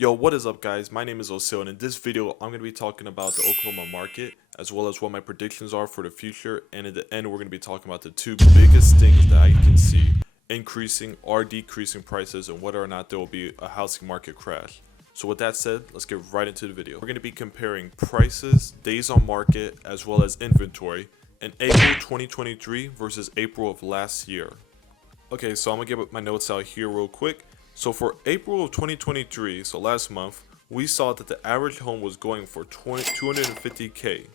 Yo, what is up guys? My name is Osil, and in this video I'm going to be talking about the Oklahoma market as well as what my predictions are for the future, and in the end we're going to be talking about the two biggest things that I can see increasing or decreasing prices and whether or not there will be a housing market crash. So with that said, let's get right into the video. We're going to be comparing prices, days on market, as well as inventory in April 2023 versus April of last year. Okay, so I'm going to get my notes out here real quick. So for April of 2023, so last month, we saw that the average home was going for 250K,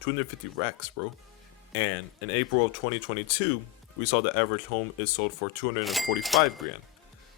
250 racks, bro. And in April of 2022, we saw the average home is sold for 245 grand.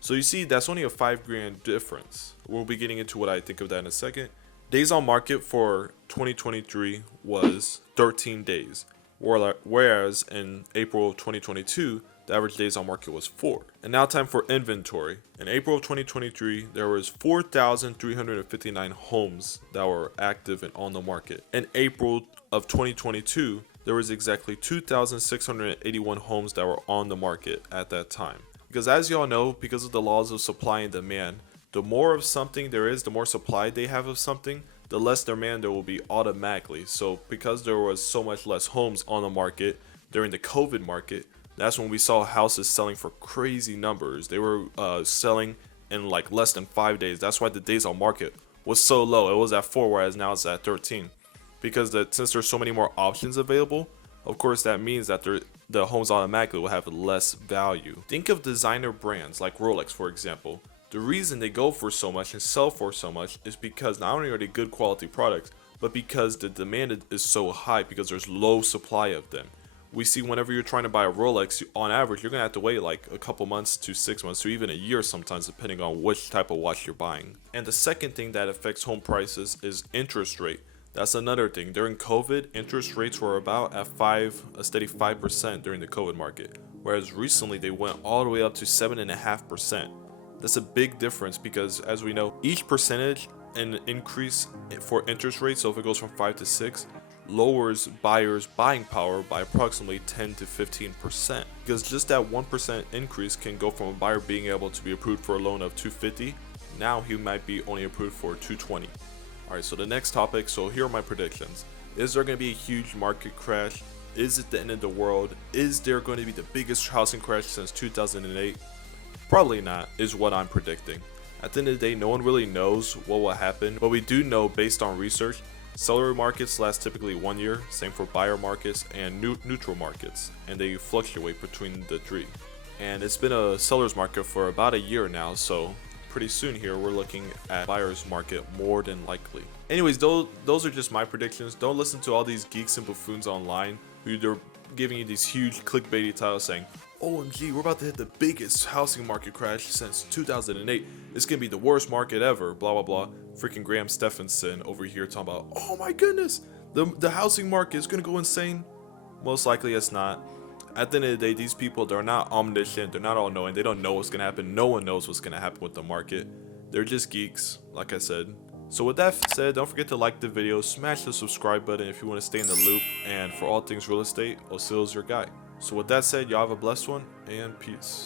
So you see, that's only a 5 grand difference. We'll be getting into what I think of that in a second. Days on market for 2023 was 13 days, whereas in April of 2022, the average days on market was 4. And now time for inventory. In April of 2023, there was 4,359 homes that were active and on the market. In April of 2022, there was exactly 2,681 homes that were on the market at that time. Because as y'all know, because of the laws of supply and demand, the more of something there is, the more supply they have of something, the less demand there will be automatically. So because there was so much less homes on the market during the COVID market, that's when we saw houses selling for crazy numbers. They were selling in like less than 5 days. That's why the days on market was so low. It was at 4, whereas now it's at 13. Because since there's so many more options available, of course that means that the homes automatically will have less value. Think of designer brands like Rolex, for example. The reason they go for so much and sell for so much is because not only are they good quality products, but because the demand is so high because there's low supply of them. We see whenever you're trying to buy a Rolex, on average, you're going to have to wait like a couple months to 6 months to even a year sometimes, depending on which type of watch you're buying. And the second thing that affects home prices is interest rate. That's another thing. During COVID, interest rates were about at a steady 5% during the COVID market, whereas recently they went all the way up to 7.5%. That's a big difference because, as we know, each percentage an increase for interest rates, so if it goes from 5 to 6, lowers buyers' buying power by approximately 10 to 15%. Because just that 1% increase can go from a buyer being able to be approved for a loan of 250, now he might be only approved for 220. Alright, so the next topic, so here are my predictions. Is there going to be a huge market crash? Is it the end of the world? Is there going to be the biggest housing crash since 2008? Probably not, is what I'm predicting. At the end of the day, no one really knows what will happen, but we do know based on research, seller markets last typically 1 year, same for buyer markets and neutral markets, and they fluctuate between the three. And it's been a seller's market for about a year now, so pretty soon here we're looking at buyer's market more than likely. Anyways, those are just my predictions. Don't listen to all these geeks and buffoons online who they're giving you these huge clickbaity titles saying, OMG, we're about to hit the biggest housing market crash since 2008. It's gonna be the worst market ever, blah blah blah. Freaking Graham Stephenson over here talking about, oh my goodness, the housing market is gonna go insane. Most likely it's not. At the end of the day, these people, they're not omniscient, they're not all knowing, they don't know what's gonna happen. No one knows what's gonna happen with the market. They're just geeks, like I said. So with that said, don't forget to like the video, smash the subscribe button if you want to stay in the loop, and for all things real estate, Osil is your guy. So with that said, y'all have a blessed one, and peace.